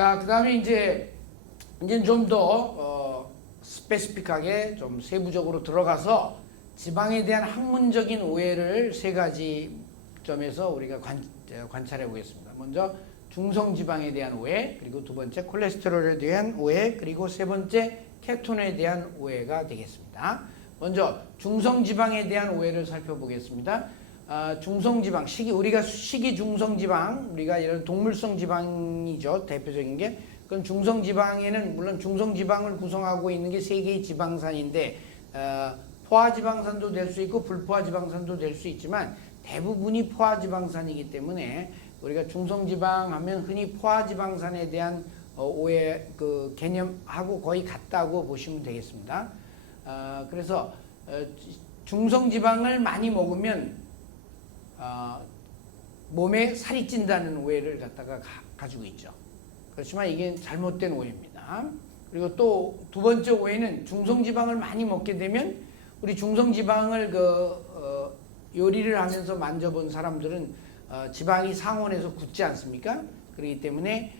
자, 그다음에 이제 좀 더 스페시픽하게 좀 세부적으로 들어가서 지방에 대한 학문적인 오해를 세 가지 점에서 우리가 관찰해 보겠습니다. 먼저 중성지방에 대한 오해, 그리고 두 번째 콜레스테롤에 대한 오해, 그리고 세 번째 케톤에 대한 오해가 되겠습니다. 먼저 중성지방에 대한 오해를 살펴보겠습니다. 중성지방, 우리가 식이중성지방, 우리가 이런 동물성 지방이죠. 대표적인 게. 그럼 중성지방에는 물론 중성지방을 구성하고 있는 게 세 개의 지방산인데 포화지방산도 될 수 있고 불포화지방산도 될 수 있지만 대부분이 포화지방산이기 때문에 우리가 중성지방 하면 흔히 포화지방산에 대한 오해 개념하고 거의 같다고 보시면 되겠습니다. 그래서 중성지방을 많이 먹으면 몸에 살이 찐다는 오해를 가지고 있죠. 그렇지만 이게 잘못된 오해입니다. 그리고 또 두 번째 오해는 중성지방을 많이 먹게 되면 우리 중성지방을 요리를 하면서 만져본 사람들은 지방이 상온에서 굳지 않습니까? 그렇기 때문에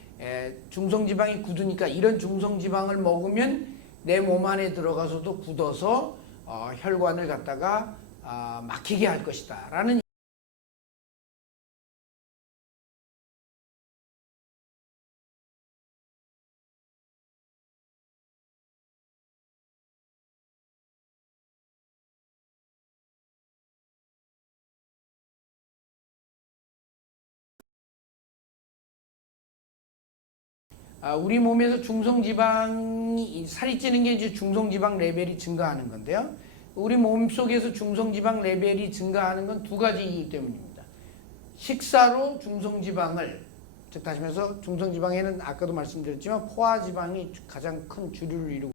중성지방이 굳으니까 이런 중성지방을 먹으면 내 몸 안에 들어가서도 굳어서 혈관을 갖다가 막히게 할 것이다 라는 우리 몸에서 중성지방이 살이 찌는 게 이제 중성지방 레벨이 증가하는 건데요. 우리 몸속에서 중성지방 레벨이 증가하는 건 두 가지 이유 때문입니다. 식사로 중성지방을, 즉 다시 말해서 중성지방에는 아까도 말씀드렸지만 포화지방이 가장 큰 주류를 이루고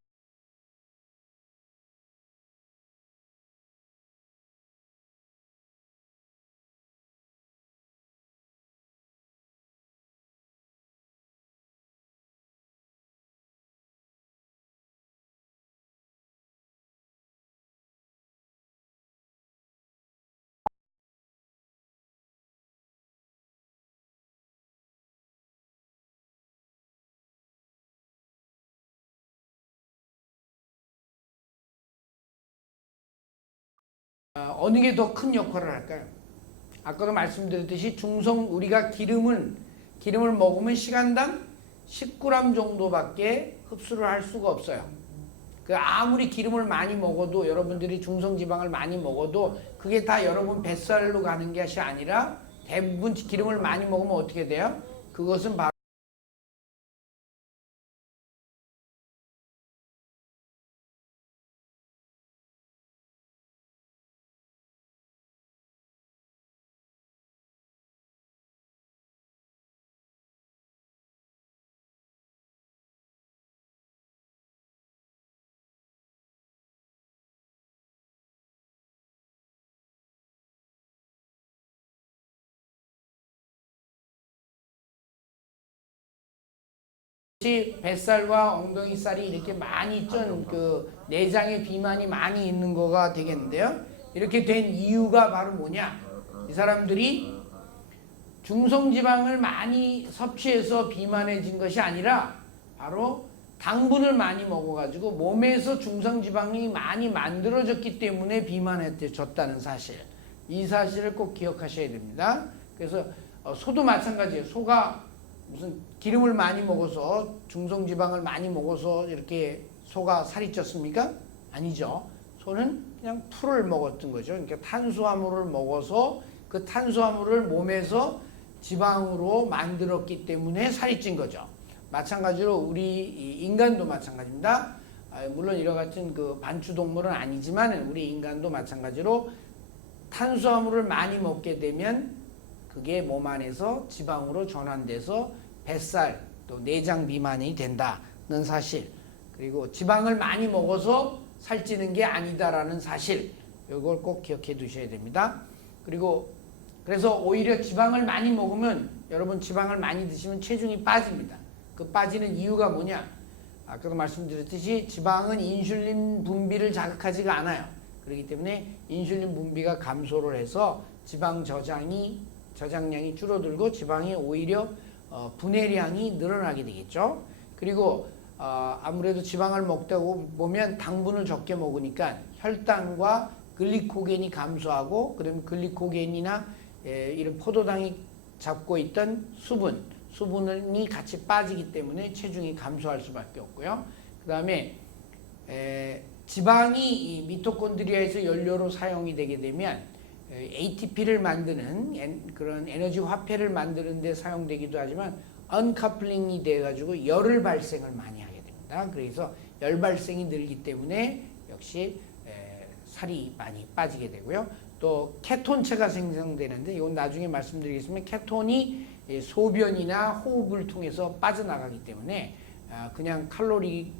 어느 게 더 큰 역할을 할까요? 아까도 말씀드렸듯이 우리가 기름을 먹으면 시간당 10g 정도밖에 흡수를 할 수가 없어요. 아무리 기름을 많이 먹어도 여러분들이 중성지방을 많이 먹어도 그게 다 여러분 뱃살로 가는 것이 아니라 대부분 기름을 많이 먹으면 어떻게 돼요? 그것은 바로 뱃살과 엉덩이살이 이렇게 많이 찐 내장의 비만이 많이 있는 거가 되겠는데요. 이렇게 된 이유가 바로 뭐냐? 이 사람들이 중성지방을 많이 섭취해서 비만해진 것이 아니라 바로 당분을 많이 먹어가지고 몸에서 중성지방이 많이 만들어졌기 때문에 비만해졌다는 사실. 이 사실을 꼭 기억하셔야 됩니다. 그래서 소도 마찬가지예요. 소가 무슨 기름을 많이 먹어서 중성지방을 많이 먹어서 이렇게 소가 살이 쪘습니까? 아니죠. 소는 그냥 풀을 먹었던 거죠. 그러니까 탄수화물을 먹어서 그 탄수화물을 몸에서 지방으로 만들었기 때문에 살이 찐 거죠. 마찬가지로 우리 인간도 마찬가지입니다. 물론 이와 같은 반추동물은 아니지만 우리 인간도 마찬가지로 탄수화물을 많이 먹게 되면 그게 몸 안에서 지방으로 전환돼서 뱃살 또 내장 비만이 된다는 사실, 그리고 지방을 많이 먹어서 살찌는 게 아니다라는 사실, 이걸 꼭 기억해 두셔야 됩니다. 그래서 오히려 지방을 많이 먹으면 여러분 지방을 많이 드시면 체중이 빠집니다. 그 빠지는 이유가 뭐냐? 아까도 말씀드렸듯이 지방은 인슐린 분비를 자극하지가 않아요. 그렇기 때문에 인슐린 분비가 감소를 해서 지방 저장량이 줄어들고 지방이 오히려 분해량이 늘어나게 되겠죠. 그리고 아무래도 지방을 먹다 보면 당분을 적게 먹으니까 혈당과 글리코겐이 감소하고, 그다음에 글리코겐이나 이런 포도당이 잡고 있던 수분이 같이 빠지기 때문에 체중이 감소할 수밖에 없고요. 그 다음에 지방이 이 미토콘드리아에서 연료로 사용이 되게 되면 ATP를 만드는 그런 에너지 화폐를 만드는 데 사용되기도 하지만 언커플링이 돼가지고 열을 발생을 많이 하게 됩니다. 그래서 열 발생이 늘기 때문에 역시 살이 많이 빠지게 되고요. 또 케톤체가 생성되는데 이건 나중에 말씀드리겠습니다. 케톤이 소변이나 호흡을 통해서 빠져나가기 때문에 그냥 칼로리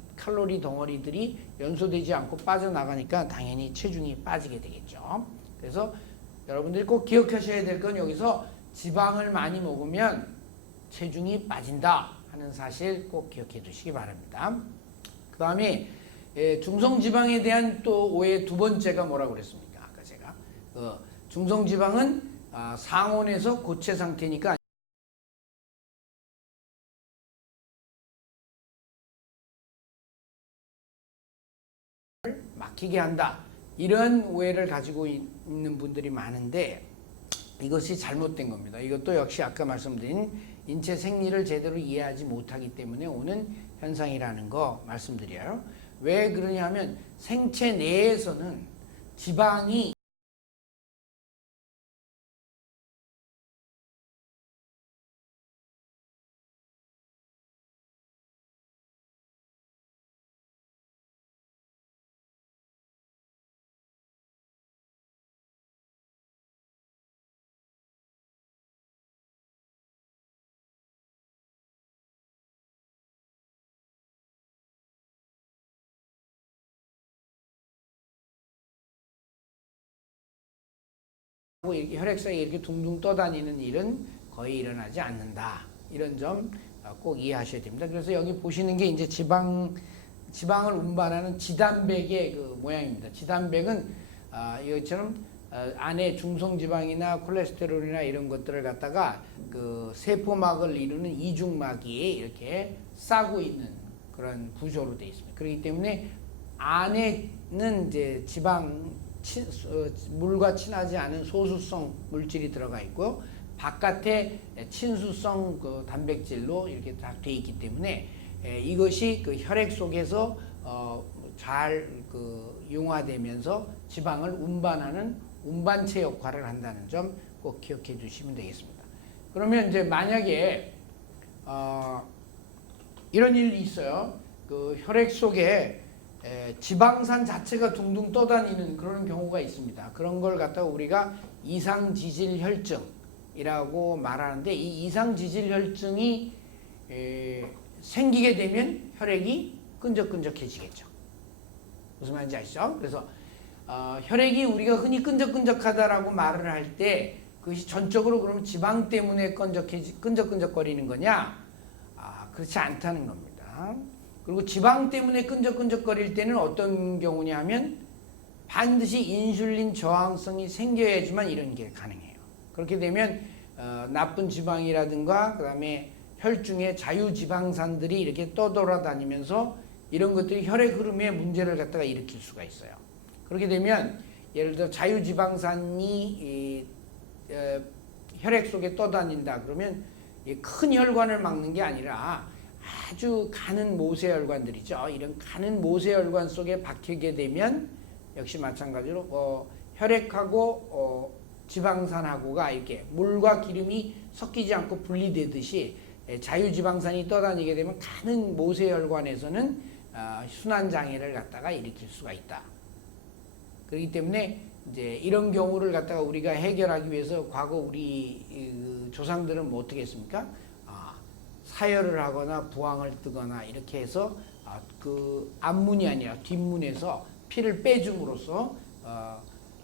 덩어리들이 연소되지 않고 빠져나가니까 당연히 체중이 빠지게 되겠죠. 그래서 여러분들이 꼭 기억하셔야 될 건 여기서 지방을 많이 먹으면 체중이 빠진다 하는 사실 꼭 기억해 두시기 바랍니다. 그 다음에 중성지방에 대한 또 오해 두 번째가 뭐라고 그랬습니까? 아까 제가 중성지방은 상온에서 고체 상태니까 막히게 한다, 이런 오해를 가지고 있는 분들이 많은데 이것이 잘못된 겁니다. 이것도 역시 아까 말씀드린 인체 생리를 제대로 이해하지 못하기 때문에 오는 현상이라는 거 말씀드려요. 왜 그러냐 하면 생체 내에서는 지방이 혈액성이 이렇게 둥둥 떠다니는 일은 거의 일어나지 않는다. 이런 점 꼭 이해하셔야 됩니다. 그래서 여기 보시는 게 이제 지방을 운반하는 지단백의 그 모양입니다. 지단백은 이것처럼 안에 중성지방이나 콜레스테롤이나 이런 것들을 갖다가 그 세포막을 이루는 이중막이 이렇게 싸고 있는 그런 구조로 되어 있습니다. 그렇기 때문에 안에는 이제 물과 친하지 않은 소수성 물질이 들어가 있고요. 바깥에 친수성 그 단백질로 이렇게 딱 되어 있기 때문에 이것이 그 혈액 속에서 잘 그 융화되면서 지방을 운반하는 운반체 역할을 한다는 점 꼭 기억해 주시면 되겠습니다. 그러면 이제 만약에 이런 일이 있어요. 그 혈액 속에 지방산 자체가 둥둥 떠다니는 그런 경우가 있습니다. 그런 걸 갖다가 우리가 이상지질혈증이라고 말하는데, 이 이상지질혈증이 생기게 되면 혈액이 끈적끈적해지겠죠. 무슨 말인지 아시죠? 그래서 혈액이 우리가 흔히 끈적끈적하다라고 말을 할 때 그것이 전적으로 그러면 지방 때문에 끈적끈적거리는 거냐? 그렇지 않다는 겁니다. 그리고 지방 때문에 끈적끈적거릴 때는 어떤 경우냐 하면 반드시 인슐린 저항성이 생겨야지만 이런 게 가능해요. 그렇게 되면 나쁜 지방이라든가 그 다음에 혈중에 자유지방산들이 이렇게 떠돌아다니면서 이런 것들이 혈액 흐름에 문제를 갖다가 일으킬 수가 있어요. 그렇게 되면 예를 들어 자유지방산이 혈액 속에 떠다닌다 그러면 큰 혈관을 막는 게 아니라 아주 가는 모세혈관들이죠. 이런 가는 모세혈관 속에 박히게 되면 역시 마찬가지로 혈액하고 지방산하고가 이렇게 물과 기름이 섞이지 않고 분리되듯이 자유지방산이 떠다니게 되면 가는 모세혈관에서는 순환장애를 갖다가 일으킬 수가 있다. 그렇기 때문에 이제 이런 경우를 갖다가 우리가 해결하기 위해서 과거 우리 조상들은 뭐 어떻게 했습니까? 사열을 하거나 부항을 뜨거나 이렇게 해서 그 앞문이 아니라 뒷문에서 피를 빼줌으로써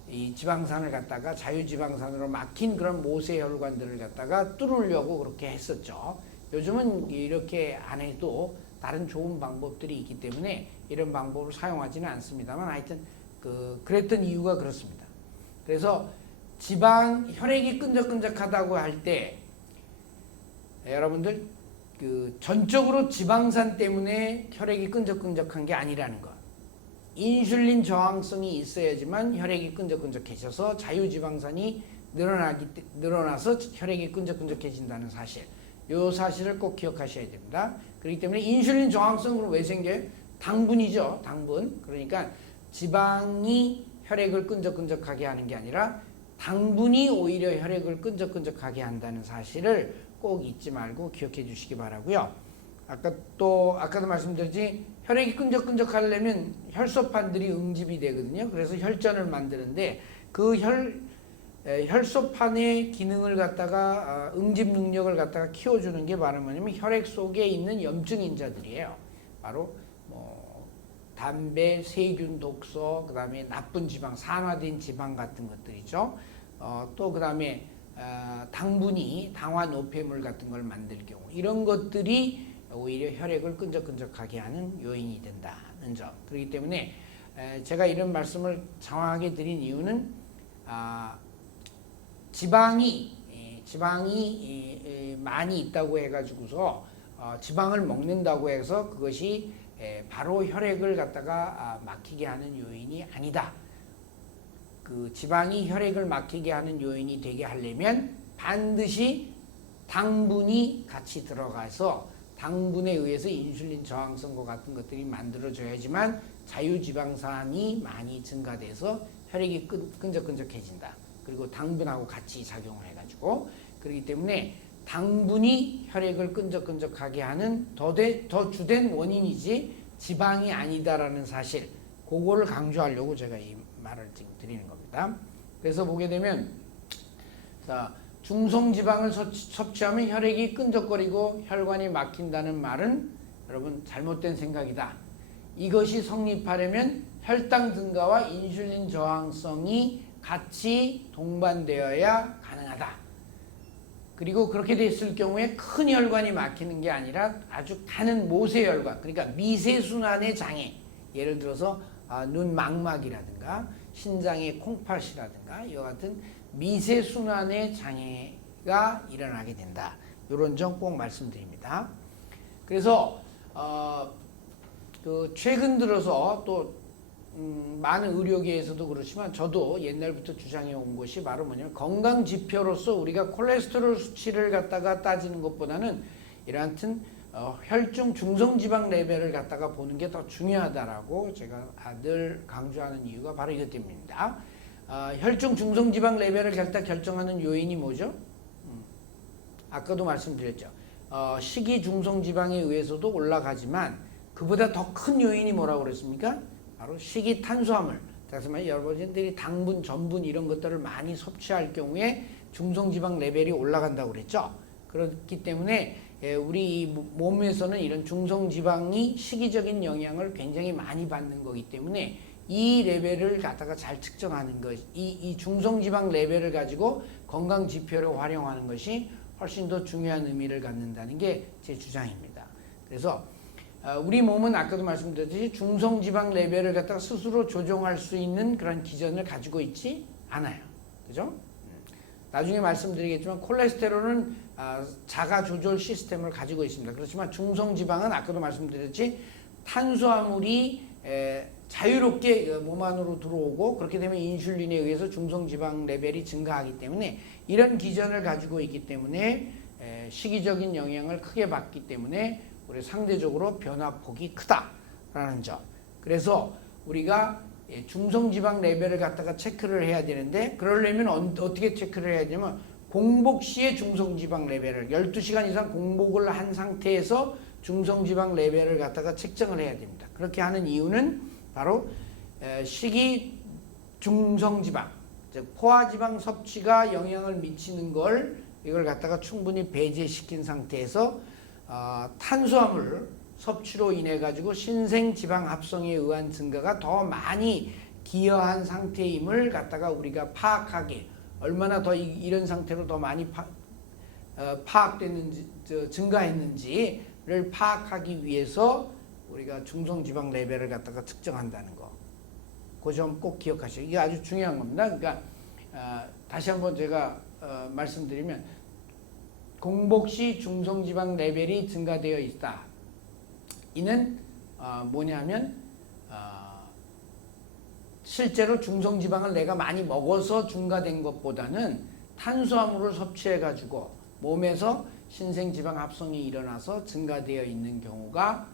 이 지방산을 갖다가 자유지방산으로 막힌 그런 모세혈관들을 갖다가 뚫으려고 그렇게 했었죠. 요즘은 이렇게 안 해도 다른 좋은 방법들이 있기 때문에 이런 방법을 사용하지는 않습니다만 하여튼 그랬던 이유가 그렇습니다. 그래서 혈액이 끈적끈적하다고 할 때 여러분들 그 전적으로 지방산 때문에 혈액이 끈적끈적한 게 아니라는 거. 인슐린 저항성이 있어야지만 혈액이 끈적끈적해져서 자유지방산이 늘어나서 혈액이 끈적끈적해진다는 사실. 이 사실을 꼭 기억하셔야 됩니다. 그렇기 때문에 인슐린 저항성으로 왜 생겨요? 당분이죠. 당분. 그러니까 지방이 혈액을 끈적끈적하게 하는 게 아니라 당분이 오히려 혈액을 끈적끈적하게 한다는 사실을 꼭 잊지 말고 기억해 주시기 바라고요. 아까도 말씀드렸지, 혈액이 끈적끈적하려면 혈소판들이 응집이 되거든요. 그래서 혈전을 만드는데 그 혈소판의 기능을 갖다가 응집 능력을 갖다가 키워주는 게 바로 뭐냐면 혈액 속에 있는 염증인자들이에요. 바로 담배, 세균, 독소, 그 다음에 나쁜 지방, 산화된 지방 같은 것들이죠. 또 그 다음에 당분이 당화 노폐물 같은 걸 만들 경우 이런 것들이 오히려 혈액을 끈적끈적하게 하는 요인이 된다는 점. 그렇기 때문에 제가 이런 말씀을 장황하게 드린 이유는 지방이 많이 있다고 해가지고서 지방을 먹는다고 해서 그것이 바로 혈액을 갖다가 막히게 하는 요인이 아니다. 그 지방이 혈액을 막히게 하는 요인이 되게 하려면 반드시 당분이 같이 들어가서 당분에 의해서 인슐린 저항성과 같은 것들이 만들어져야지만 자유지방산이 많이 증가돼서 혈액이 끈적끈적해진다. 그리고 당분하고 같이 작용을 해가지고, 그렇기 때문에 당분이 혈액을 끈적끈적하게 하는 더 주된 원인이지 지방이 아니다라는 사실, 그거를 강조하려고 제가 이 말을 지금 드리는 겁니다. 그래서 보게 되면 중성지방을 섭취하면 혈액이 끈적거리고 혈관이 막힌다는 말은 여러분 잘못된 생각이다. 이것이 성립하려면 혈당 증가와 인슐린 저항성이 같이 동반되어야 가능하다. 그리고 그렇게 됐을 경우에 큰 혈관이 막히는 게 아니라 아주 가는 모세혈관, 그러니까 미세순환의 장애, 예를 들어서 눈 망막이라든가 신장의 콩팥이라든가 이와 같은 미세순환의 장애가 일어나게 된다. 이런 점 꼭 말씀드립니다. 그래서 최근 들어서 또 많은 의료계에서도 그렇지만 저도 옛날부터 주장해 온 것이 바로 뭐냐면 건강 지표로서 우리가 콜레스테롤 수치를 갖다가 따지는 것보다는 이러한 혈중 중성지방 레벨을 갖다가 보는 게 더 중요하다라고 제가 늘 강조하는 이유가 바로 이것 때문입니다. 혈중 중성지방 레벨을 갖다 결정하는 요인이 뭐죠? 아까도 말씀드렸죠. 식이 중성지방에 의해서도 올라가지만 그보다 더 큰 요인이 뭐라고 그랬습니까? 바로 식이 탄수화물. 그래서 여러분들이 당분, 전분 이런 것들을 많이 섭취할 경우에 중성지방 레벨이 올라간다고 그랬죠. 그렇기 때문에 우리 몸에서는 이런 중성지방이 식이적인 영향을 굉장히 많이 받는 거기 때문에 이 레벨을 갖다가 잘 측정하는 것, 이 중성지방 레벨을 가지고 건강 지표로 활용하는 것이 훨씬 더 중요한 의미를 갖는다는 게 제 주장입니다. 그래서 우리 몸은 아까도 말씀드렸듯이 중성지방 레벨을 갖다가 스스로 조정할 수 있는 그런 기전을 가지고 있지 않아요. 그죠? 나중에 말씀드리겠지만 콜레스테롤은 자가 조절 시스템을 가지고 있습니다. 그렇지만 중성지방은 아까도 말씀드렸지 탄수화물이 자유롭게 몸 안으로 들어오고 그렇게 되면 인슐린에 의해서 중성지방 레벨이 증가하기 때문에 이런 기전을 가지고 있기 때문에 시기적인 영향을 크게 받기 때문에 우리 상대적으로 변화폭이 크다라는 점. 그래서 우리가 중성지방 레벨을 갖다가 체크를 해야 되는데 그러려면 어떻게 체크를 해야 되냐면 공복 시에 중성지방 레벨을 12시간 이상 공복을 한 상태에서 중성지방 레벨을 갖다가 측정을 해야 됩니다. 그렇게 하는 이유는 바로 식이 중성지방, 즉 포화지방 섭취가 영향을 미치는 이걸 갖다가 충분히 배제시킨 상태에서 탄수화물 섭취로 인해 가지고 신생지방 합성에 의한 증가가 더 많이 기여한 상태임을 갖다가 우리가 파악하게, 얼마나 더 이런 상태로 더 많이 파악됐는지, 증가했는지를 파악하기 위해서 우리가 중성지방 레벨을 갖다가 측정한다는 거. 그 점 꼭 기억하시고, 이게 아주 중요한 겁니다. 그러니까 다시 한번 제가 말씀드리면 공복 시 중성지방 레벨이 증가되어 있다. 이는 뭐냐면 실제로 중성지방을 내가 많이 먹어서 증가된 것보다는 탄수화물을 섭취해가지고 몸에서 신생지방 합성이 일어나서 증가되어 있는 경우가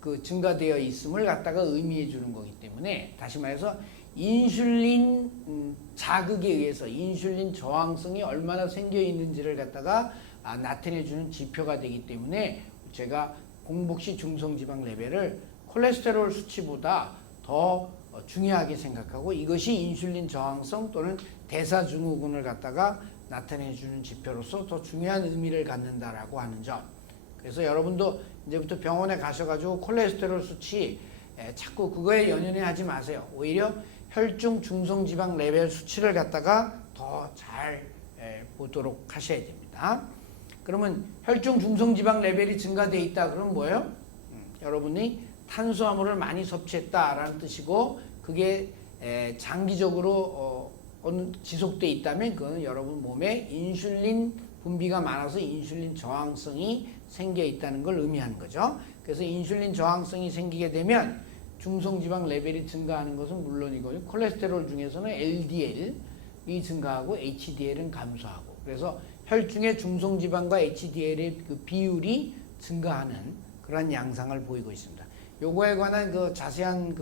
그 증가되어 있음을 갖다가 의미해 주는 거기 때문에, 다시 말해서 인슐린 자극에 의해서 인슐린 저항성이 얼마나 생겨 있는지를 갖다가 나타내 주는 지표가 되기 때문에 제가 공복시 중성지방 레벨을 콜레스테롤 수치보다 더 중요하게 생각하고, 이것이 인슐린 저항성 또는 대사증후군을 갖다가 나타내 주는 지표로서 더 중요한 의미를 갖는다라고 하는 점. 그래서 여러분도 이제부터 병원에 가셔가지고 콜레스테롤 수치 자꾸 그거에 연연해 하지 마세요. 오히려 혈중 중성지방 레벨 수치를 갖다가 더 잘 보도록 하셔야 됩니다. 그러면 혈중 중성지방 레벨이 증가되어 있다 그러면 뭐예요? 여러분이 탄수화물을 많이 섭취했다라는 뜻이고, 그게 장기적으로 지속되어 있다면 그건 여러분 몸에 인슐린 분비가 많아서 인슐린 저항성이 생겨 있다는 걸 의미하는 거죠. 그래서 인슐린 저항성이 생기게 되면 중성지방 레벨이 증가하는 것은 물론이고, 콜레스테롤 중에서는 LDL이 증가하고 HDL은 감소하고, 그래서 혈중의 중성지방과 HDL의 그 비율이 증가하는 그런 양상을 보이고 있습니다. 요거에 관한 그 자세한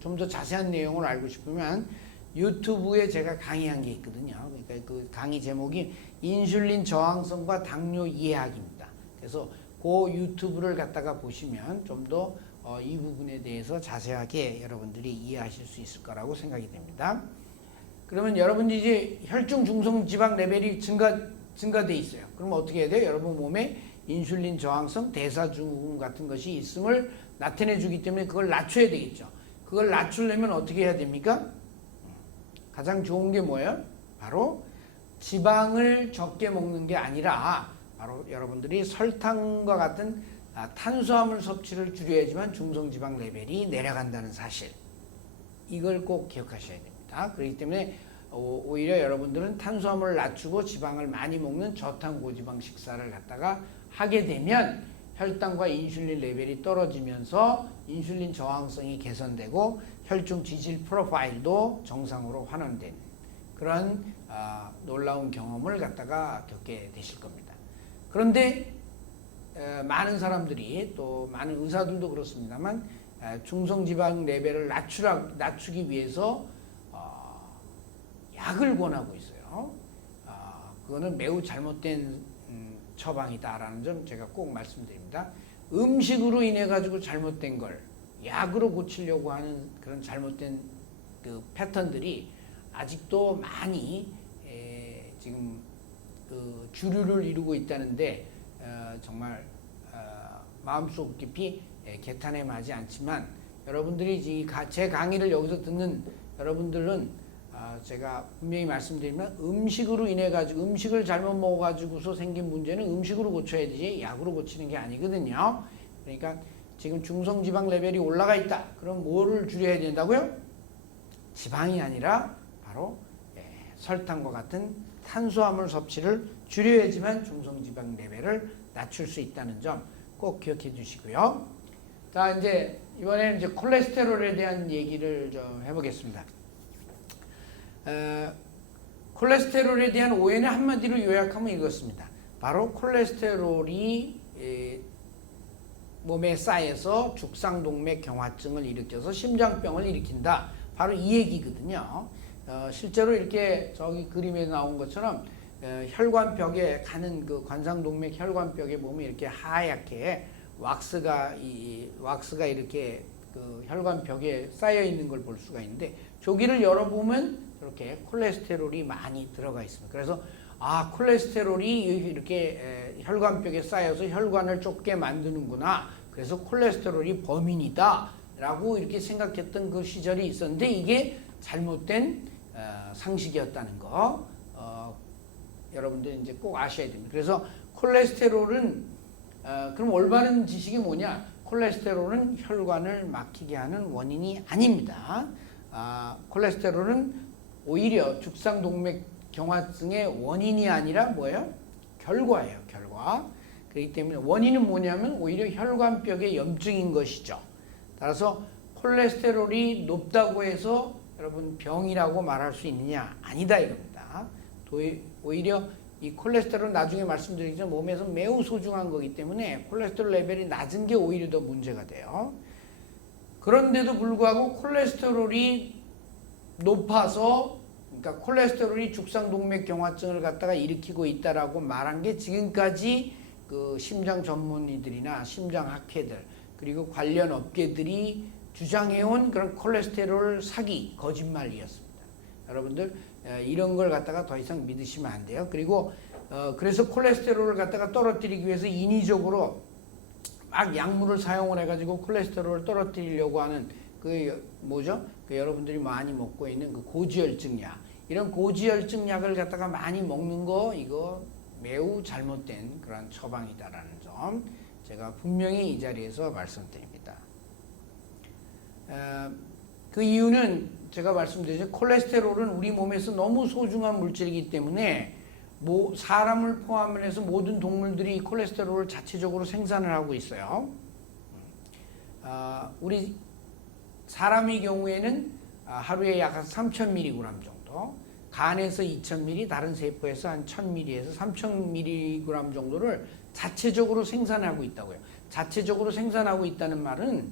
좀 더 자세한 내용을 알고 싶으면 유튜브에 제가 강의한 게 있거든요. 그러니까 그 강의 제목이 인슐린 저항성과 당뇨 이해하기입니다. 그래서 그 유튜브를 갖다가 보시면 좀 더 이 부분에 대해서 자세하게 여러분들이 이해하실 수 있을 거라고 생각이 됩니다. 그러면 여러분들이 이제 혈중 중성지방 레벨이 증가돼 있어요. 그럼 어떻게 해야 돼요? 여러분 몸에 인슐린 저항성, 대사증후군 같은 것이 있음을 나타내 주기 때문에 그걸 낮춰야 되겠죠. 그걸 낮추려면 어떻게 해야 됩니까? 가장 좋은 게 뭐예요? 바로 지방을 적게 먹는 게 아니라 바로 여러분들이 설탕과 같은 탄수화물 섭취를 줄여야지만 중성지방 레벨이 내려간다는 사실, 이걸 꼭 기억하셔야 됩니다. 그렇기 때문에 오히려 여러분들은 탄수화물을 낮추고 지방을 많이 먹는 저탄 고지방 식사를 갖다가 하게 되면 혈당과 인슐린 레벨이 떨어지면서 인슐린 저항성이 개선되고 혈중 지질 프로파일도 정상으로 환원되는 그런 놀라운 경험을 갖다가 겪게 되실 겁니다. 그런데 많은 사람들이, 또 많은 의사들도 그렇습니다만, 중성지방 레벨을 낮추기 위해서 약을 권하고 있어요. 그거는 매우 잘못된 처방이다라는 점 제가 꼭 말씀드립니다. 음식으로 인해 가지고 잘못된 걸 약으로 고치려고 하는 그런 잘못된 그 패턴들이 아직도 많이 지금 그 주류를 이루고 있다는데, 정말 마음속 깊이 개탄해하지 않지만, 여러분들이 제 강의를 여기서 듣는 여러분들은 제가 분명히 말씀드리면, 음식으로 인해 가지고 음식을 잘못 먹어 가지고서 생긴 문제는 음식으로 고쳐야 되지 약으로 고치는 게 아니거든요. 그러니까 지금 중성지방 레벨이 올라가 있다. 그럼 뭐를 줄여야 된다고요? 지방이 아니라 바로 설탕과 같은 탄수화물 섭취를 줄여야지만 중성지방 레벨을 낮출 수 있다는 점 꼭 기억해 주시고요. 자, 이제 이번에는 이제 콜레스테롤에 대한 얘기를 좀 해보겠습니다. 콜레스테롤에 대한 오해는 한마디로 요약하면 이렇습니다. 바로 콜레스테롤이 몸에 쌓여서 죽상동맥 경화증을 일으켜서 심장병을 일으킨다. 바로 이 얘기거든요. 실제로 이렇게 저기 그림에 나온 것처럼 혈관벽에 가는 그 관상동맥 혈관벽에 보면 이렇게 하얗게 왁스가 이렇게 그 혈관벽에 쌓여 있는 걸 볼 수가 있는데, 저기를 열어보면 이렇게 콜레스테롤이 많이 들어가 있습니다. 그래서 콜레스테롤이 이렇게 혈관벽에 쌓여서 혈관을 좁게 만드는구나. 그래서 콜레스테롤이 범인이다 라고 이렇게 생각했던 그 시절이 있었는데, 이게 잘못된 상식이었다는 거 여러분들 이제 꼭 아셔야 됩니다. 그래서 콜레스테롤은 그럼 올바른 지식이 뭐냐? 콜레스테롤은 혈관을 막히게 하는 원인이 아닙니다. 콜레스테롤은 오히려 죽상동맥 경화증의 원인이 아니라 뭐예요? 결과예요. 결과. 그렇기 때문에 원인은 뭐냐면 오히려 혈관벽의 염증인 것이죠. 따라서 콜레스테롤이 높다고 해서 여러분 병이라고 말할 수 있느냐? 아니다 이겁니다. 오히려 이 콜레스테롤은 나중에 말씀드리겠지만 몸에서 매우 소중한 거기 때문에 콜레스테롤 레벨이 낮은 게 오히려 더 문제가 돼요. 그런데도 불구하고 콜레스테롤이 높아서 그러니까 콜레스테롤이 죽상동맥경화증을 갖다가 일으키고 있다라고 말한 게 지금까지 그 심장 전문의들이나 심장학회들 그리고 관련 업계들이 주장해온 그런 콜레스테롤 사기 거짓말이었습니다. 여러분들 이런 걸 갖다가 더 이상 믿으시면 안 돼요. 그리고 그래서 콜레스테롤을 갖다가 떨어뜨리기 위해서 인위적으로 막 약물을 사용을 해가지고 콜레스테롤을 떨어뜨리려고 하는 그 뭐죠? 그 여러분들이 많이 먹고 있는 그 고지혈증 약 이런 고지혈증 약을 갖다가 많이 먹는 거 이거 매우 잘못된 그런 처방이다라는 점 제가 분명히 이 자리에서 말씀드립니다. 그 이유는 제가 말씀드렸죠. 콜레스테롤은 우리 몸에서 너무 소중한 물질이기 때문에 사람을 포함해서 모든 동물들이 콜레스테롤을 자체적으로 생산을 하고 있어요. 우리 사람의 경우에는 하루에 약 3,000mg 정도, 간에서 2,000mg, 다른 세포에서 한 1,000mg에서 3,000mg 정도를 자체적으로 생산하고 있다고요. 자체적으로 생산하고 있다는 말은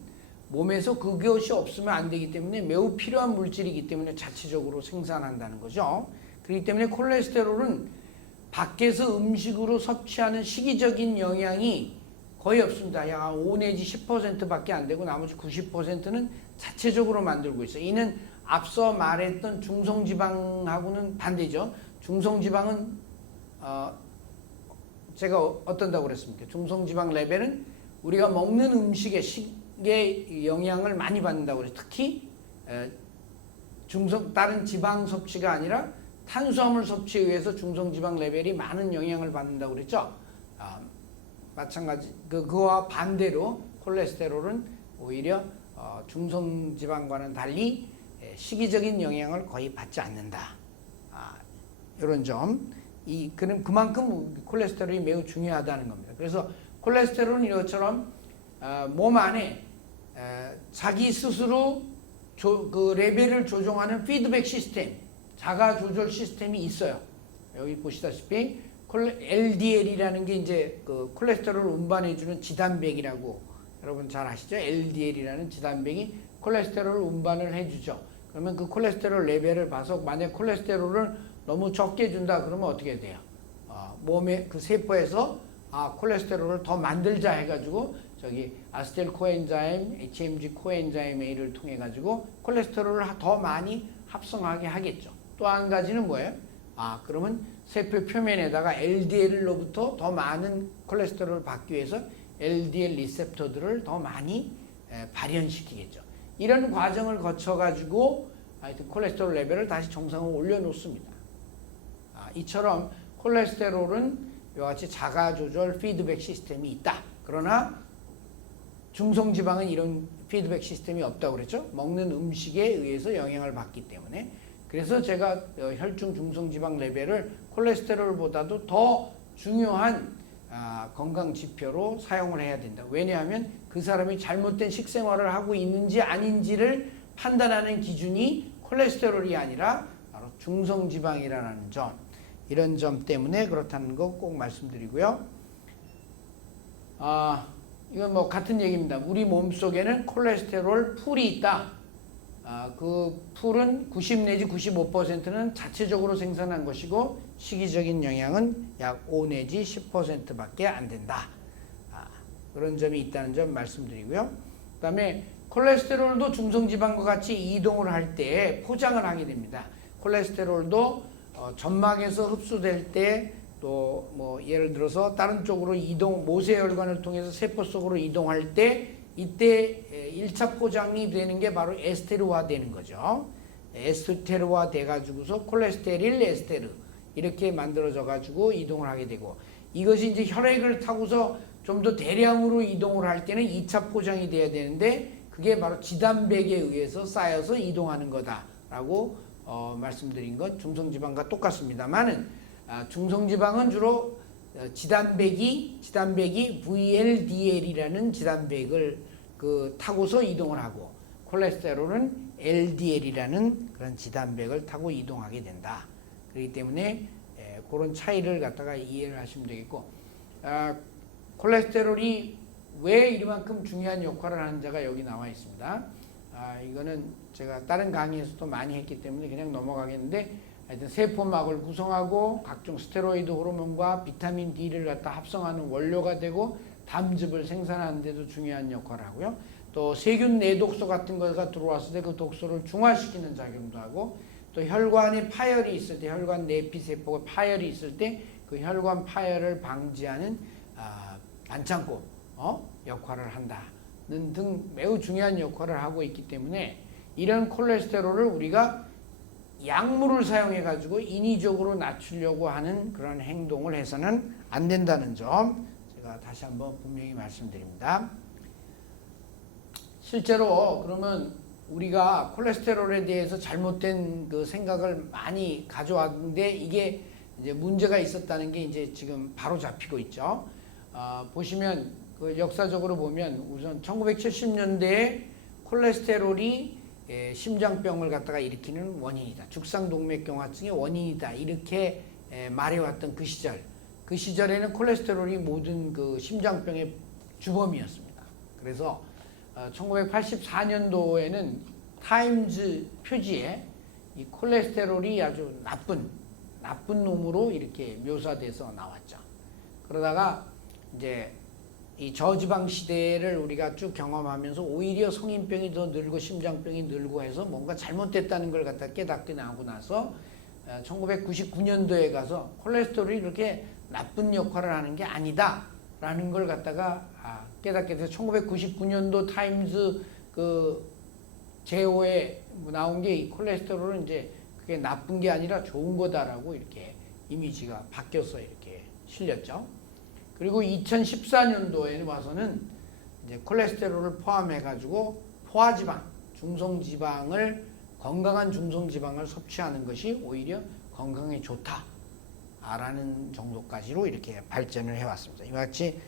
몸에서 그것이 없으면 안 되기 때문에 매우 필요한 물질이기 때문에 자체적으로 생산한다는 거죠. 그렇기 때문에 콜레스테롤은 밖에서 음식으로 섭취하는 식이적인 영향이 거의 없습니다. 약 5 내지 10%밖에 안 되고 나머지 90%는 자체적으로 만들고 있어요. 이는 앞서 말했던 중성지방하고는 반대죠. 중성지방은 제가 어떤다고 그랬습니까? 중성지방 레벨은 우리가 먹는 음식의 영향을 많이 받는다고 그랬죠. 특히 다른 지방 섭취가 아니라 탄수화물 섭취에 의해서 중성지방 레벨이 많은 영향을 받는다고 그랬죠. 마찬가지 그거와 반대로 콜레스테롤은 오히려 중성지방과는 달리 식이적인 영향을 거의 받지 않는다. 이런 점. 그만큼 콜레스테롤이 매우 중요하다는 겁니다. 그래서 콜레스테롤은 이것처럼 몸 안에 자기 스스로 그 레벨을 조정하는 피드백 시스템, 자가 조절 시스템이 있어요. 여기 보시다시피 LDL이라는 게 이제 그 콜레스테롤을 운반해주는 지단백이라고 여러분 잘 아시죠? LDL이라는 지단백이 콜레스테롤을 운반을 해주죠. 그러면 그 콜레스테롤 레벨을 봐서 만약 콜레스테롤을 너무 적게 준다 그러면 어떻게 돼요? 몸의 그 세포에서 콜레스테롤을 더 만들자 해가지고 저기 아세틸 코엔자임, HMG 코엔자임 A를 통해 가지고 콜레스테롤을 더 많이 합성하게 하겠죠. 또 한 가지는 뭐예요? 그러면 세포 표면에다가 LDL로부터 더 많은 콜레스테롤을 받기 위해서 LDL 리셉터들을 더 많이 발현시키겠죠. 이런 과정을 거쳐가지고 하여튼 콜레스테롤 레벨을 다시 정상으로 올려놓습니다. 이처럼 콜레스테롤은 이와 같이 자가 조절 피드백 시스템이 있다. 그러나 중성지방은 이런 피드백 시스템이 없다고 그랬죠. 먹는 음식에 의해서 영향을 받기 때문에. 그래서 제가 혈중 중성지방 레벨을 콜레스테롤보다도 더 중요한 건강 지표로 사용을 해야 된다. 왜냐하면 그 사람이 잘못된 식생활을 하고 있는지 아닌지를 판단하는 기준이 콜레스테롤이 아니라 바로 중성지방이라는 점. 이런 점 때문에 그렇다는 거 꼭 말씀드리고요. 이건 뭐 같은 얘기입니다. 우리 몸속에는 콜레스테롤 풀이 있다. 그 풀은 90 내지 95%는 자체적으로 생산한 것이고 식이적인 영향은 약 5 내지 10%밖에 안 된다. 그런 점이 있다는 점 말씀드리고요. 그 다음에 콜레스테롤도 중성지방과 같이 이동을 할 때 포장을 하게 됩니다. 콜레스테롤도 점막에서 흡수될 때 또 뭐 예를 들어서 다른 쪽으로 모세혈관을 통해서 세포 속으로 이동할 때 이때 1차 포장이 되는 게 바로 에스테르화 되는 거죠. 에스테르화 돼가지고서 콜레스테릴 에스테르 이렇게 만들어져 가지고 이동을 하게 되고 이것이 이제 혈액을 타고서 좀 더 대량으로 이동을 할 때는 2차 포장이 돼야 되는데 그게 바로 지단백에 의해서 쌓여서 이동하는 거다라고 말씀드린 것 중성지방과 똑같습니다만은 중성지방은 주로 지단백이 VLDL이라는 지단백을 타고서 이동을 하고 콜레스테롤은 LDL이라는 그런 지단백을 타고 이동하게 된다. 그렇기 때문에 그런 차이를 갖다가 이해를 하시면 되겠고, 콜레스테롤이 왜 이만큼 중요한 역할을 하는지가 여기 나와 있습니다. 이거는 제가 다른 강의에서도 많이 했기 때문에 그냥 넘어가겠는데, 하여튼 세포막을 구성하고 각종 스테로이드 호르몬과 비타민 D를 갖다 합성하는 원료가 되고 담즙을 생산하는 데도 중요한 역할을 하고요. 또 세균 내독소 같은 거가 들어왔을 때 그 독소를 중화시키는 작용도 하고, 또 혈관에 파열이 있을 때, 혈관 내피세포가 파열이 있을 때 그 혈관 파열을 방지하는 반창고 역할을 한다는 등 매우 중요한 역할을 하고 있기 때문에, 이런 콜레스테롤을 우리가 약물을 사용해 가지고 인위적으로 낮추려고 하는 그런 행동을 해서는 안 된다는 점 제가 다시 한번 분명히 말씀드립니다. 실제로 그러면 우리가 콜레스테롤에 대해서 잘못된 그 생각을 많이 가져왔는데, 이게 이제 문제가 있었다는 게 이제 지금 바로 잡히고 있죠. 보시면 그 역사적으로 보면 우선 1970년대에 콜레스테롤이 심장병을 갖다가 일으키는 원인이다, 죽상동맥경화증의 원인이다, 이렇게 말해왔던 그 시절에는 콜레스테롤이 모든 그 심장병의 주범이었습니다. 그래서 1984년도에는 타임즈 표지에 이 콜레스테롤이 아주 나쁜 놈으로 이렇게 묘사돼서 나왔죠. 그러다가 이제 이 저지방 시대를 우리가 쭉 경험하면서 오히려 성인병이 더 늘고 심장병이 늘고 해서 뭔가 잘못됐다는 걸 갖다 깨닫게 나고 나서 1999년도에 가서 콜레스테롤이 그렇게 나쁜 역할을 하는 게 아니다라는 걸 갖다가 깨닫게 돼서 1999년도 타임즈 그 제호에 나온 게 이 콜레스테롤은 이제 그게 나쁜 게 아니라 좋은 거다라고 이렇게 이미지가 바뀌어서 이렇게 실렸죠. 그리고 2014년도에 와서는 이제 콜레스테롤을 포함해가지고 포화지방, 중성지방을, 건강한 중성지방을 섭취하는 것이 오히려 건강에 좋다라는 정도까지로 이렇게 발전을 해왔습니다. 이와 같이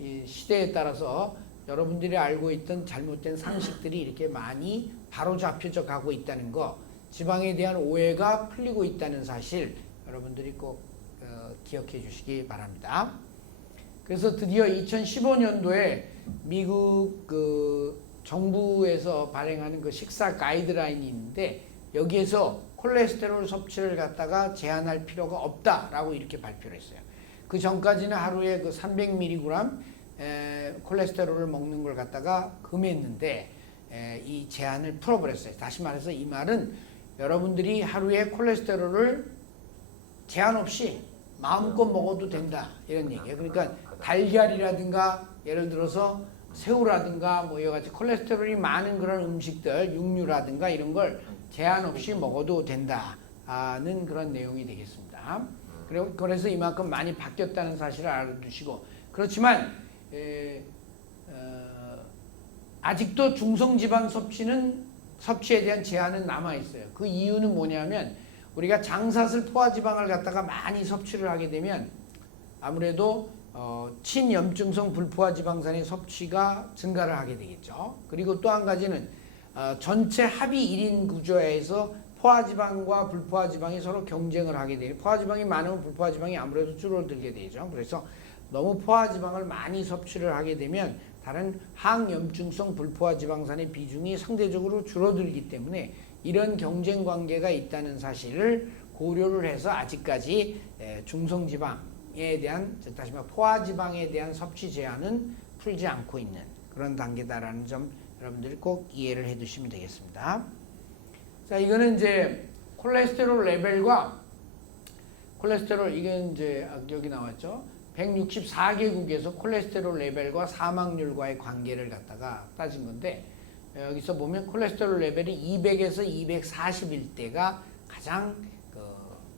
이 시대에 따라서 여러분들이 알고 있던 잘못된 상식들이 이렇게 많이 바로잡혀져 가고 있다는 거, 지방에 대한 오해가 풀리고 있다는 사실 여러분들이 꼭 기억해 주시기 바랍니다. 그래서 드디어 2015년도에 미국 그 정부에서 발행하는 그 식사 가이드라인이 있는데, 여기에서 콜레스테롤 섭취를 갖다가 제한할 필요가 없다라고 이렇게 발표를 했어요. 그 전까지는 하루에 그 300mg 콜레스테롤을 먹는 걸 갖다가 금했는데 이 제한을 풀어버렸어요. 다시 말해서 이 말은 여러분들이 하루에 콜레스테롤을 제한 없이 마음껏 먹어도 된다, 이런 얘기예요. 그러니까 달걀이라든가 예를 들어서 새우라든가 뭐 여러 가지 콜레스테롤이 많은 그런 음식들, 육류라든가 이런 걸 제한 없이 먹어도 된다는 그런 내용이 되겠습니다. 그래서 이만큼 많이 바뀌었다는 사실을 알아두시고, 그렇지만 아직도 중성지방 섭취에 대한 제한은 남아 있어요. 그 이유는 뭐냐면, 우리가 장사슬 포화지방을 갖다가 많이 섭취를 하게 되면 아무래도 친염증성 불포화지방산의 섭취가 증가를 하게 되겠죠. 그리고 또 한 가지는 전체 합의 1인 구조에서 포화지방과 불포화지방이 서로 경쟁을 하게 돼요. 포화지방이 많으면 불포화지방이 아무래도 줄어들게 되죠. 그래서 너무 포화지방을 많이 섭취를 하게 되면 다른 항염증성 불포화지방산의 비중이 상대적으로 줄어들기 때문에 이런 경쟁 관계가 있다는 사실을 고려를 해서 아직까지 중성지방에 대한, 다시 말해 포화지방에 대한 섭취 제한은 풀지 않고 있는 그런 단계다라는 점 여러분들이 꼭 이해를 해 두시면 되겠습니다. 자, 이거는 이제 콜레스테롤 레벨과 콜레스테롤, 이게 이제 여기 나왔죠. 164개국에서 콜레스테롤 레벨과 사망률과의 관계를 갖다가 따진 건데, 여기서 보면 콜레스테롤 레벨이 200에서 240일 때가 가장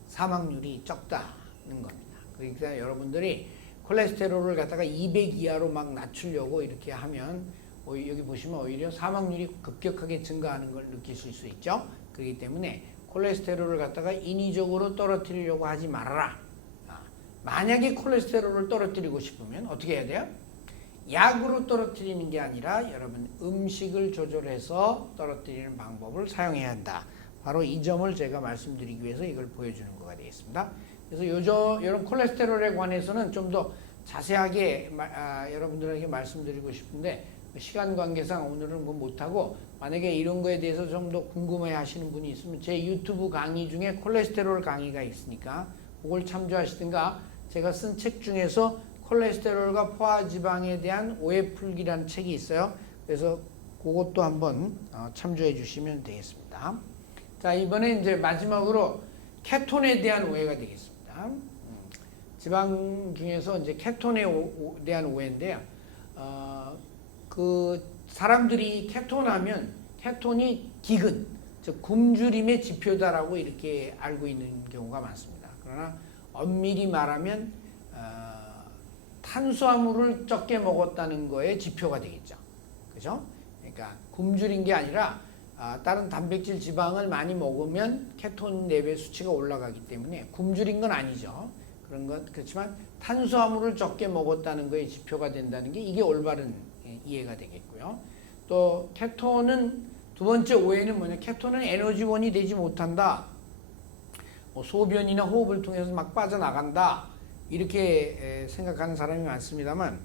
사망률이 적다는 겁니다. 그러니까 여러분들이 콜레스테롤을 갖다가 200 이하로 막 낮추려고 이렇게 하면 여기 보시면 오히려 사망률이 급격하게 증가하는 걸 느끼실 수 있죠. 그렇기 때문에 콜레스테롤을 갖다가 인위적으로 떨어뜨리려고 하지 말아라. 만약에 콜레스테롤을 떨어뜨리고 싶으면 어떻게 해야 돼요? 약으로 떨어뜨리는 게 아니라 여러분 음식을 조절해서 떨어뜨리는 방법을 사용해야 한다. 바로 이 점을 제가 말씀드리기 위해서 이걸 보여주는 거가 되겠습니다. 그래서 이런 콜레스테롤에 관해서는 좀 더 자세하게 여러분들에게 말씀드리고 싶은데 시간 관계상 오늘은 그거 못하고, 만약에 이런 거에 대해서 좀 더 궁금해 하시는 분이 있으면 제 유튜브 강의 중에 콜레스테롤 강의가 있으니까 그걸 참조하시든가, 제가 쓴 책 중에서 콜레스테롤과 포화지방에 대한 오해풀기라는 책이 있어요. 그래서 그것도 한번 참조해 주시면 되겠습니다. 자, 이번에 이제 마지막으로 케톤에 대한 오해가 되겠습니다. 지방 중에서 이제 케톤에 대한 오해인데요. 그 사람들이 케톤하면 케톤이 기근, 즉 굶주림의 지표다라고 이렇게 알고 있는 경우가 많습니다. 그러나 엄밀히 말하면 탄수화물을 적게 먹었다는 거에 지표가 되겠죠. 그죠? 그러니까 굶주린 게 아니라 다른 단백질 지방을 많이 먹으면 케톤 레벨 수치가 올라가기 때문에 굶주린 건 아니죠. 그렇지만 탄수화물을 적게 먹었다는 거에 지표가 된다는 게 이게 올바른 이해가 되겠고요. 또 케톤은 두 번째 오해는 뭐냐? 케톤은 에너지원이 되지 못한다. 소변이나 호흡을 통해서 막 빠져나간다. 이렇게 생각하는 사람이 많습니다만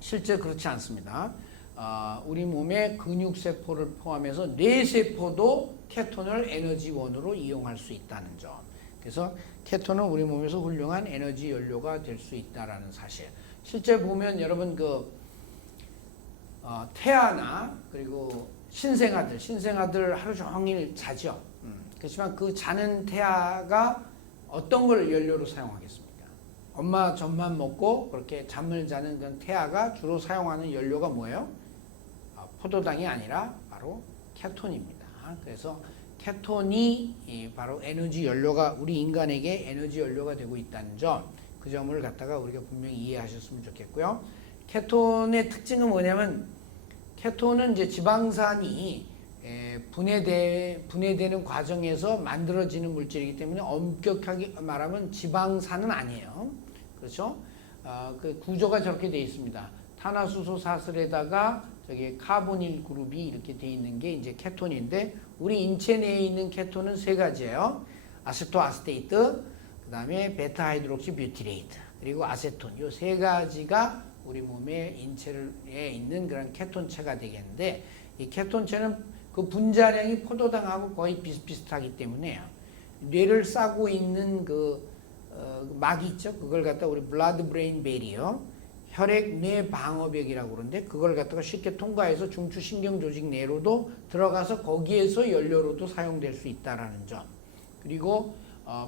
실제 그렇지 않습니다. 우리 몸의 근육세포를 포함해서 뇌세포도 케톤을 에너지원으로 이용할 수 있다는 점. 그래서 케톤은 우리 몸에서 훌륭한 에너지 연료가 될 수 있다는 사실. 실제 보면 여러분 태아나 그리고 신생아들 하루 종일 자죠. 그렇지만 그 자는 태아가 어떤 걸 연료로 사용하겠습니까? 엄마 젖만 먹고 그렇게 잠을 자는 그런 태아가 주로 사용하는 연료가 뭐예요? 포도당이 아니라 바로 케톤입니다. 그래서 케톤이 바로 에너지 연료가, 우리 인간에게 에너지 연료가 되고 있다는 점, 그 점을 갖다가 우리가 분명히 이해하셨으면 좋겠고요. 케톤의 특징은 뭐냐면, 케톤은 이제 지방산이 분해되는 과정에서 만들어지는 물질이기 때문에 엄격하게 말하면 지방산은 아니에요. 그렇죠? 그 구조가 저렇게 되어 있습니다. 탄화수소 사슬에다가 저기 카보닐 그룹이 이렇게 되어 있는 게 이제 케톤인데, 우리 인체 내에 있는 케톤은 세 가지예요. 아세토아세테이트, 그 다음에 베타하이드록시 뷰티레이트, 그리고 아세톤. 이 세 가지가 우리 몸의 인체에 있는 그런 케톤체가 되겠는데, 이 케톤체는 그 분자량이 포도당하고 거의 비슷비슷하기 때문에 뇌를 싸고 있는 막이 있죠. 그걸 갖다 우리 블라드 브레인 베리어, 혈액 뇌 방어벽이라고 그러는데, 그걸 갖다가 쉽게 통과해서 중추신경 조직 내로도 들어가서 거기에서 연료로도 사용될 수 있다라는 점. 그리고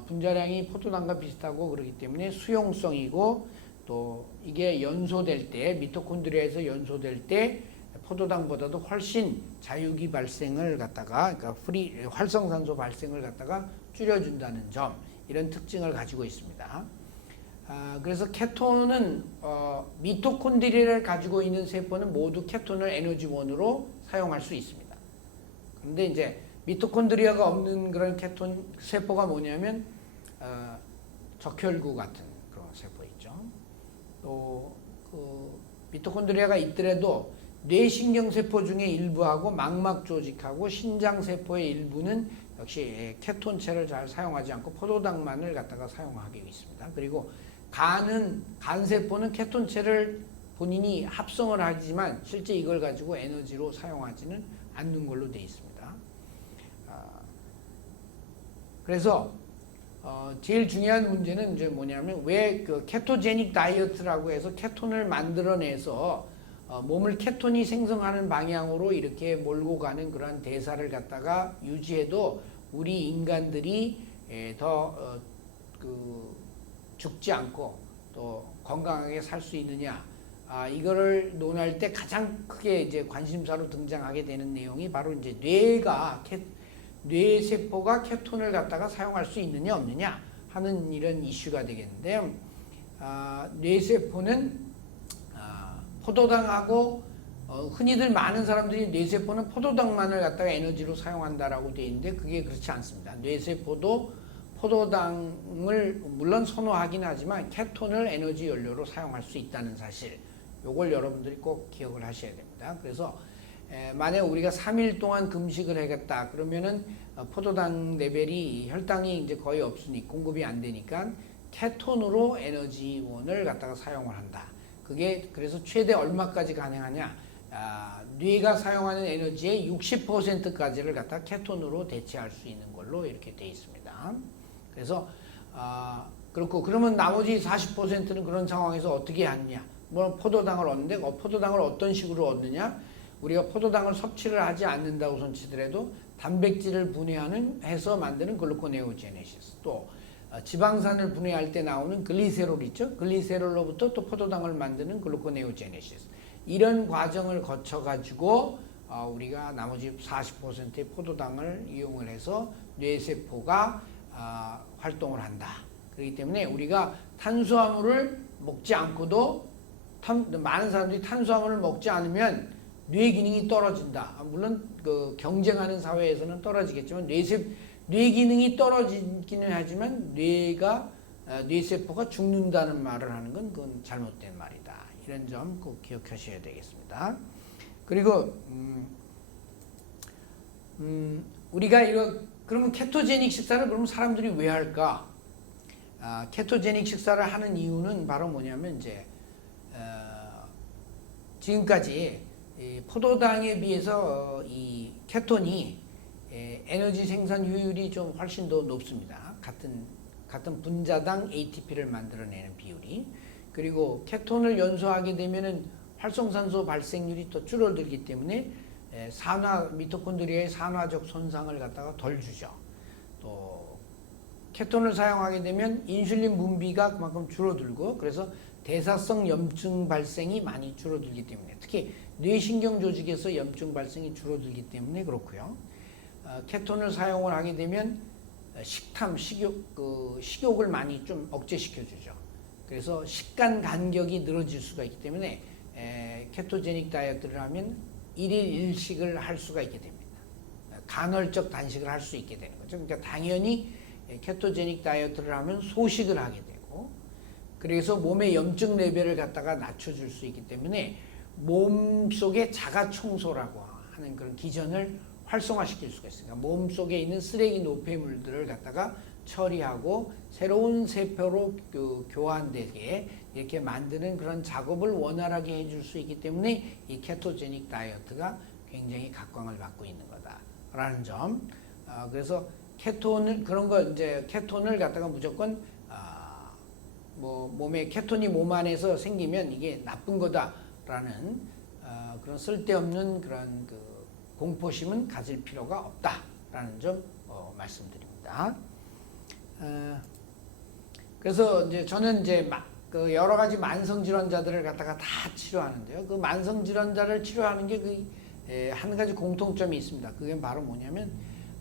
분자량이 포도당과 비슷하고 그렇기 때문에 수용성이고, 또 이게 연소될 때, 미토콘드리아에서 연소될 때 포도당보다도 훨씬 자유기 발생을 갖다가, 그러니까 활성산소 발생을 갖다가 줄여준다는 점, 이런 특징을 가지고 있습니다. 그래서 케톤은 미토콘드리아를 가지고 있는 세포는 모두 케톤을 에너지원으로 사용할 수 있습니다. 그런데 이제 미토콘드리아가 없는 그런 케톤 세포가 뭐냐면 적혈구 같은 그런 세포 있죠. 또 그 미토콘드리아가 있더라도 뇌신경세포 중에 일부하고 망막조직하고 신장세포의 일부는 역시 케톤체를 잘 사용하지 않고 포도당만을 갖다가 사용하게 있습니다. 그리고 간세포는 케톤체를 본인이 합성을 하지만 실제 이걸 가지고 에너지로 사용하지는 않는 걸로 되어 있습니다. 그래서 제일 중요한 문제는 이제 뭐냐면, 왜 그 케토제닉 다이어트라고 해서 케톤을 만들어내서 몸을 케톤이 생성하는 방향으로 이렇게 몰고 가는 그런 대사를 갖다가 유지해도 우리 인간들이 더 죽지 않고 또 건강하게 살 수 있느냐, 이거를 논할 때 가장 크게 이제 관심사로 등장하게 되는 내용이 바로 이제 뇌세포가 케톤을 갖다가 사용할 수 있느냐 없느냐 하는 이런 이슈가 되겠는데요. 뇌세포는 포도당하고 흔히들 많은 사람들이 뇌세포는 포도당만을 갖다가 에너지로 사용한다라고 되어 있는데, 그게 그렇지 않습니다. 뇌세포도 포도당을 물론 선호하긴 하지만 케톤을 에너지 연료로 사용할 수 있다는 사실, 요걸 여러분들이 꼭 기억을 하셔야 됩니다. 그래서 만약 우리가 3일 동안 금식을 하겠다 그러면은 포도당 레벨이 혈당이 이제 거의 없으니 공급이 안 되니까 케톤으로 에너지원을 갖다가 사용을 한다. 그게 그래서 최대 얼마까지 가능하냐? 뇌가 사용하는 에너지의 60%까지를 갖다 케톤으로 대체할 수 있는 걸로 이렇게 돼 있습니다. 그래서 그렇고 그러면 나머지 40%는 그런 상황에서 어떻게 하느냐? 뭐 포도당을 얻는데 포도당을 어떤 식으로 얻느냐? 우리가 포도당을 섭취를 하지 않는다고 손치더라도 단백질을 분해하는 해서 만드는 글루코네오제네시스, 또 지방산을 분해할 때 나오는 글리세롤 있죠? 글리세롤로부터 또 포도당을 만드는 글루코네오제네시스, 이런 과정을 거쳐 가지고 우리가 나머지 40%의 포도당을 이용을 해서 뇌세포가 활동을 한다. 그렇기 때문에 우리가 탄수화물을 먹지 않고도 많은 사람들이 탄수화물을 먹지 않으면 뇌 기능이 떨어진다. 물론 그 경쟁하는 사회에서는 떨어지겠지만 뇌 기능이 떨어지기는 하지만 뇌세포가 죽는다는 말을 하는 건 그건 잘못된 말이다. 이런 점 꼭 기억하셔야 되겠습니다. 그리고 우리가 그러면 케토제닉 식사를 그러면 사람들이 왜 할까? 케토제닉 식사를 하는 이유는 바로 뭐냐면 이제 지금까지 이 포도당에 비해서 이 케톤이 에너지 생산 효율이 좀 훨씬 더 높습니다. 같은 분자당 ATP를 만들어내는 비율이. 그리고 케톤을 연소하게 되면은 활성산소 발생률이 또 줄어들기 때문에 미토콘드리아의 산화적 손상을 갖다가 덜 주죠. 또 케톤을 사용하게 되면 인슐린 분비가 그만큼 줄어들고, 그래서 대사성 염증 발생이 많이 줄어들기 때문에, 특히 뇌신경 조직에서 염증 발생이 줄어들기 때문에 그렇고요. 케톤을 사용을 하게 되면 식욕을 많이 좀 억제시켜 주죠. 그래서 식간 간격이 늘어질 수가 있기 때문에 케토제닉 다이어트를 하면 1일 1식을 할 수가 있게 됩니다. 간헐적 단식을 할 수 있게 되는 거죠. 그러니까 당연히 케토제닉 다이어트를 하면 소식을 하게 되고, 그래서 몸의 염증 레벨을 갖다가 낮춰줄 수 있기 때문에 몸속의 자가 청소라고 하는 그런 기전을 활성화시킬 수가 있습니다. 몸속에 있는 쓰레기 노폐물들을 갖다가 처리하고 새로운 세포로 교환되게 이렇게 만드는 그런 작업을 원활하게 해줄 수 있기 때문에 이 케토제닉 다이어트가 굉장히 각광을 받고 있는 거다라는 점. 그래서 케톤을 케톤을 갖다가 무조건 몸에 케톤이 몸 안에서 생기면 이게 나쁜 거다라는 그런 쓸데없는 그런 공포심은 가질 필요가 없다라는 점 말씀드립니다. 그래서 이제 저는 이제 그 여러 가지 만성 질환자들을 갖다가 다 치료하는데요. 그 만성 질환자를 치료하는 게 한 가지 공통점이 있습니다. 그게 바로 뭐냐면,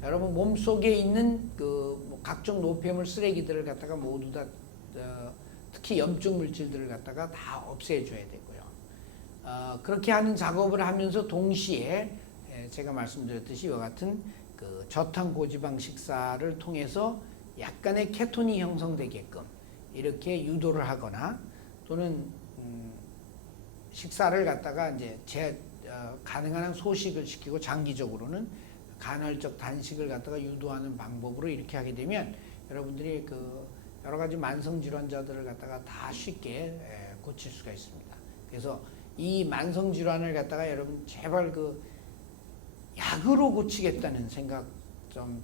여러분 몸 속에 있는 각종 노폐물 쓰레기들을 갖다가 모두 다 특히 염증 물질들을 갖다가 다 없애줘야 되고요. 그렇게 하는 작업을 하면서 동시에 제가 말씀드렸듯이 이와 같은 그 저탄 고지방 식사를 통해서 약간의 케톤이 형성되게끔 이렇게 유도를 하거나, 또는 식사를 갖다가 이제 가능한 한 소식을 시키고 장기적으로는 간헐적 단식을 갖다가 유도하는 방법으로 이렇게 하게 되면 여러분들이 여러 가지 만성 질환자들을 갖다가 다 쉽게 고칠 수가 있습니다. 그래서 이 만성 질환을 갖다가 여러분 제발 약으로 고치겠다는 생각 좀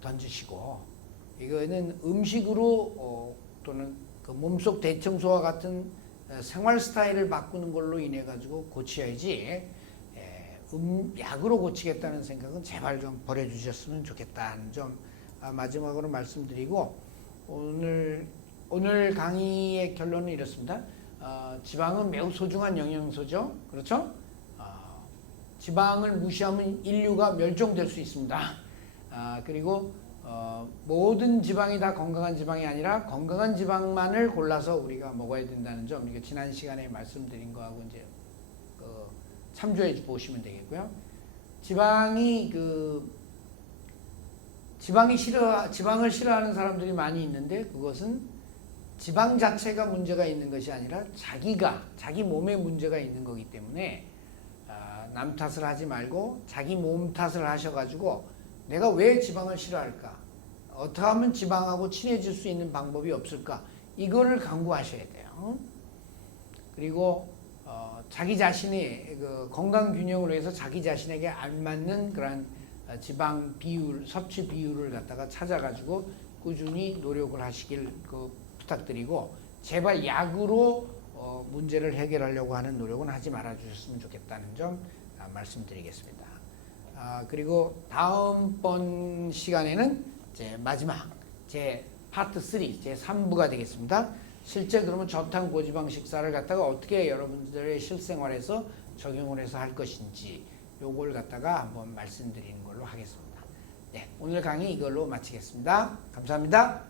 던지시고, 이거는 음식으로 또는 몸속 대청소와 같은 생활 스타일을 바꾸는 걸로 인해 가지고 고쳐야지, 약으로 고치겠다는 생각은 제발 좀 버려주셨으면 좋겠다는 점 마지막으로 말씀드리고, 오늘 강의의 결론은 이렇습니다. 지방은 매우 소중한 영양소죠. 그렇죠? 지방을 무시하면 인류가 멸종될 수 있습니다. 그리고 모든 지방이 다 건강한 지방이 아니라 건강한 지방만을 골라서 우리가 먹어야 된다는 점, 이게 지난 시간에 말씀드린 거하고 이제 참조해 보시면 되겠고요. 지방이 지방을 싫어하는 사람들이 많이 있는데 그것은 지방 자체가 문제가 있는 것이 아니라 자기 몸에 문제가 있는 거기 때문에 남 탓을 하지 말고 자기 몸 탓을 하셔가지고 내가 왜 지방을 싫어할까? 어떻게 하면 지방하고 친해질 수 있는 방법이 없을까? 이거를 강구하셔야 돼요. 그리고 자기 자신의 그 건강 균형을 위해서 자기 자신에게 알맞는 그런 지방 비율, 섭취 비율을 갖다가 찾아가지고 꾸준히 노력을 하시길 부탁드리고 제발 약으로 문제를 해결하려고 하는 노력은 하지 말아 주셨으면 좋겠다는 점 말씀드리겠습니다. 그리고 다음번 시간에는 마지막 제 파트 3, 제 3부가 되겠습니다. 실제 그러면 저탄 고지방 식사를 갖다가 어떻게 여러분들의 실생활에서 적용을 해서 할 것인지 요걸 갖다가 한번 말씀드리는 걸로 하겠습니다. 네, 오늘 강의 이걸로 마치겠습니다. 감사합니다.